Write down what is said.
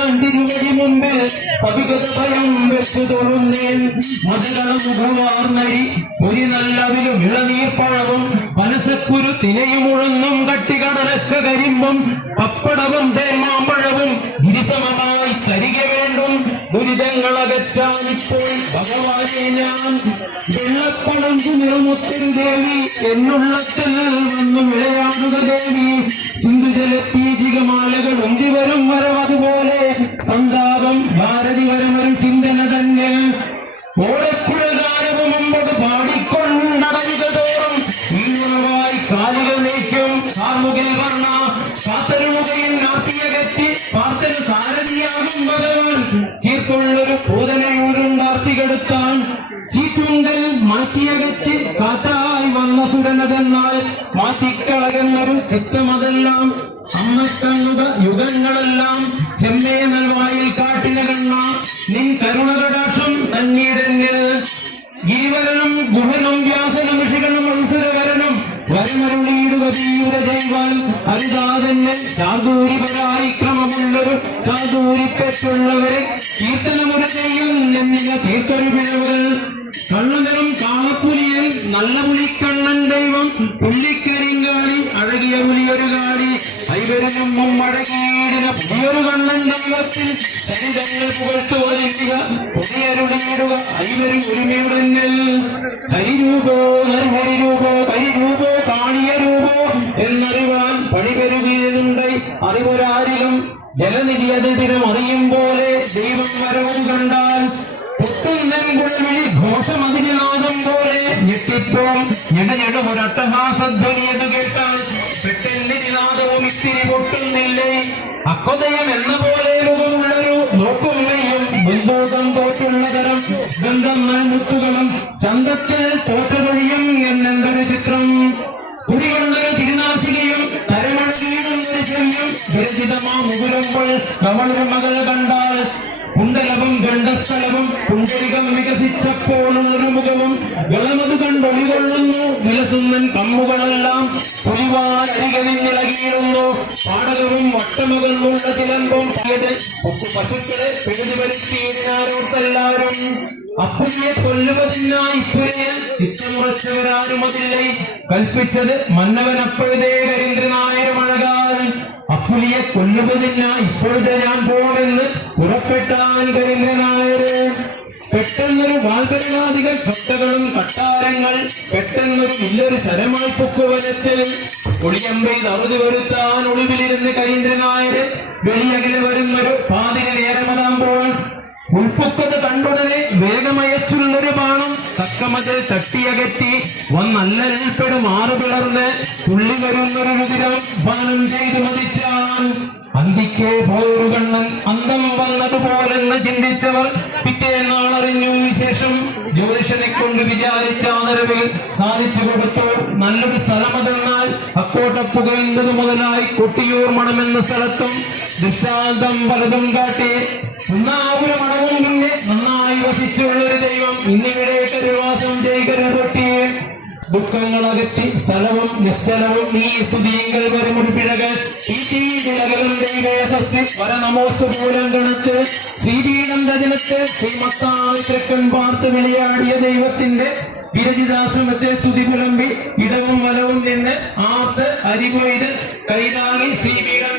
ഭഗവാൻ തിരുവടി മുമ്പ് സവികത ഭയം വെച്ചു തൊഴുന്നേൻ. മതകള മുഖവാർന്നരി ഒരു നല്ലവിലും ഇളനീർപ്പഴവും മനസ്സക്കുരു തിനയും ഉഴന്നും കട്ടികടലക്ക കരിമ്പും പപ്പടവും തേമാമ്പഴവും ഗിരിസമമായി തരിക വേണ്ടും. ദുരിതങ്ങളകറ്റാനിപ്പോൾ ഭഗവാനെ ഞാൻ വെള്ളപ്പണങ്കു നിറമുത്തിൻ ദേവി എന്നുള്ളത്തിൽ വന്നു വിളയാടുക ദേവി. സിന്ധുജലപീജികമാലകൾ ഉന്തിവരും വരവതുപോലെ സന്താപം ഭാരതി വരമരും ചിന്തന തന്നെ. ഓടക്കുഴകാരവും അമ്പത് പാടിക്കൊണ്ടടയുകതോറും ഇന്നുറവായി കാലുകൾ നീക്കും കാർമുകിൽ വർണ്ണ കാത്തരുമുകയിൽ നാർത്തിയകറ്റി പാർത്തന് സാരഥിയാകും ഭഗവാൻ. ചീർത്തുള്ളൊരു പൂതനയൂരുണ്ടാർത്തികെടുത്താൻ ചീറ്റുങ്കൽ മാറ്റിയകറ്റി കാറ്റായി വന്ന സുരനതെന്നാൽ മാറ്റിക്കളകന്നൊരു ചിത്തമതെല്ലാം അമ്മക്കണ്ണുക യുഗങ്ങളെല്ലാം ചെമ്മേ നൽവായിൽ കാട്ടിന കണ്ണ നിൻ കരുണകടാക്ഷം തന്നീരന്നിൽ. ഗിരിവരനും ഗുഹനും വ്യാസനും ഋഷികളും അംസുരകരനും വരമരുളിയിടുക തീയുര ചെയ്വാൻ അരുതാതന്നെ ചാതൂരിപരായി ക്രമമുള്ളൊരു ചാതൂരിപ്പെട്ടുള്ളവരെ കീർത്തനമുറ ചെയ്യും എന്നിവ തീർത്തൊരു പിഴവുകൾ. കണ്ണനും കാളപ്പുലിയൻ നല്ല പുലിക്കണ്ണൻ ദൈവം പുള്ളിക്കരിങ്കാളി അഴകിയ പുലിയൊരു കാളി ഐവരനും മുമ്മഴകീടിന പുതിയൊരു കണ്ണൻ ദൈവത്തിൽ ചരിതങ്ങൾ പുകഴ്ത്തുവരിക പുതിയരുളിയിടുക ഐവരും ഒരുമയുടന്നിൽ. ഹരിരൂപോ നിർഹരിരൂപോ കരിരൂപോ കാണിയ രൂപോ എന്നറിവാൻ പണിപെരുകിയതുണ്ടായി അറിവൊരാരിലും ജലനിധി അതിദിനം അറിയും പോലെ ദൈവം വരവും കണ്ടാൽ പൊട്ടുന്നെങ്കുഴവിളി ഘോഷമതിനാദം പോലെ ഞെട്ടിപ്പോം ഞെടഞ്ഞെടും ഒരട്ടഹാസധ്വനിയത് കേട്ടാൽ പെട്ടെന്നിനാദവും ഇത്തിരി പൊട്ടുന്നില്ലേ. അക്കൊതയം എന്ന പോലെ മുഖമുള്ളൊരു നോക്കുമെയും ബന്ധൂതം തോറ്റുള്ള തരം ഗന്ധം മുത്തുകളും ചന്തത്തിൽ തോറ്റുതൊഴിയും എന്നെന്തൊരു ചിത്രം. കുടികൊണ്ടൊരു തിരുനാസികയും തരമഴകീടുന്നൊരു ചെമ്യും വിരചിതമാ മുകുരുമ്പോൾ കവളൊരു മകൾ കണ്ടാൽ കുണ്ടലവും ഗണ്ഡസ്ഥലവും കുണ്ടലികം വികസിച്ചപ്പോഴുള്ളൊരു മുഖവും വിളമത് കണ്ടൊളികൊള്ളുന്നു വിലസുന്നൻ കമ്മുകളെല്ലാം പുലിവാലരികളിളകിയിരുന്നു. പാടകവും വട്ടമുകളുള്ള ചിലമ്പും പശുക്കളെ പിഴുതി വരുത്തിയതിനാരോർത്തെല്ലാരും അപ്പുലിയെ കൊല്ലുവതിനായി പുരയിൽ ചിത്തമുറച്ചവരാരും അതില്ലേ കൽപ്പിച്ചത് മന്നവനപ്പോഴതേ കരിന്ദ്രനായ മഴകാൽ. അപ്പുലിയെ കൊല്ലുവതിനായി ഇപ്പോഴത്തെ ഞാൻ പോണെന്ന് പുറപ്പെട്ടാൻ കരിന്ദ്രനായര്. പെട്ടെന്നൊരു വാൽപരമാധികൾ ചട്ടകളും കട്ടാരങ്ങൾ പെട്ടെന്നൊരു ഇല്ലൊരു ശരമായി പൊക്കുവനത്തിൽ ഒളിയമ്പെയ്ത് അറുതി വരുത്താൻ ഒളിവിലിരുന്ന് കരിന്ദ്രനായര് വെളിയകലെ വരുന്നൊരു പാതിരി നേരമതാകുമ്പോൾ ഉൾപ്പൊക്കത് കണ്ടുടനെ വേഗമയച്ചുള്ളൊരു ബാണം തക്കമതിൽ തട്ടിയകറ്റി വന്നല്ലൽപ്പെടും ആറ് പിളർന്ന് തുള്ളി വരുന്നൊരു രുതിരം ബാനം ചെയ്തു മതിച്ചാൻ. അന്തിക്കേ പോയൊരു കണ്ണൻ അന്തം വന്നതുപോലെന്ന് ചിന്തിച്ചവർ പിറ്റേന്നാളറിഞ്ഞു വിശേഷം. ജ്യോതിഷനെ കൊണ്ട് വിചാരിച്ച ആദരവിൽ സാധിച്ചു കൊടുത്തു. നല്ലൊരു സ്ഥലമതെന്നാൽ അക്കോട്ടപ്പുകയുന്നത് മുതലായി കൊട്ടിയൂർ മണമെന്ന സ്ഥലത്തും ദൃഷ്ടാന്തം പലതും കാട്ടി ഒന്നാവുര മണവും പിന്നെ നന്നായി വസിച്ചുള്ളൊരു ദൈവം ഇന്നിവിടെ കരുവാസം ചെയ്കരു കൊട്ടിയെ. ദുഃഖങ്ങളകറ്റി സ്ഥലവും നിശ്ചലവും നീ സ്തുതിയങ്ങൾ വരുമുടി പിഴകൾ ഈടകളും ദൈവേശസ്തി വര നമോസ്തു മൂലം കണക്ക് ശ്രീപീഠം രചനത്തെ ശ്രീമത്തായി തെക്കൻ പാർത്ത് വിളയാടിയ ദൈവത്തിന്റെ വിരചിതാശ്രമത്തെ സ്തുതി പുലമ്പി ഇടവും വലവും നിന്ന് ആർത്ത് അരികൊയ്ത് കൈതാങ്ങി ശ്രീപീഠം